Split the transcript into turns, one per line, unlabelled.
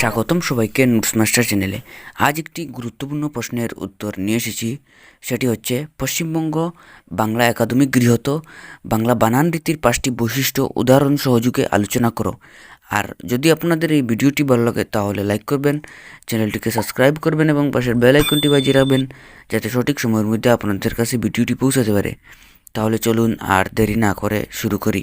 স্বাগতম সবাইকে notes master চ্যানেলে আজ একটি গুরুত্বপূর্ণ প্রশ্নের উত্তর নিয়ে এসেছি। সেটি হচ্ছে, পশ্চিমবঙ্গ বাংলা একাডেমিক গৃহত বাংলা বানান রীতির পাঁচটি বৈশিষ্ট্য উদাহরণ সহযোগে আলোচনা করো। আর যদি আপনাদের এই ভিডিওটি ভালো লাগে, তাহলে লাইক করবেন, চ্যানেলটিকে সাবস্ক্রাইব করবেন এবং পাশের বেল আইকনটি বাজিয়ে রাখবেন, যাতে সঠিক সময়ের মধ্যে আপনাদের কাছে ভিডিওটি পৌঁছাতে পারে। তাহলে চলুন আর দেরি না করে শুরু করি।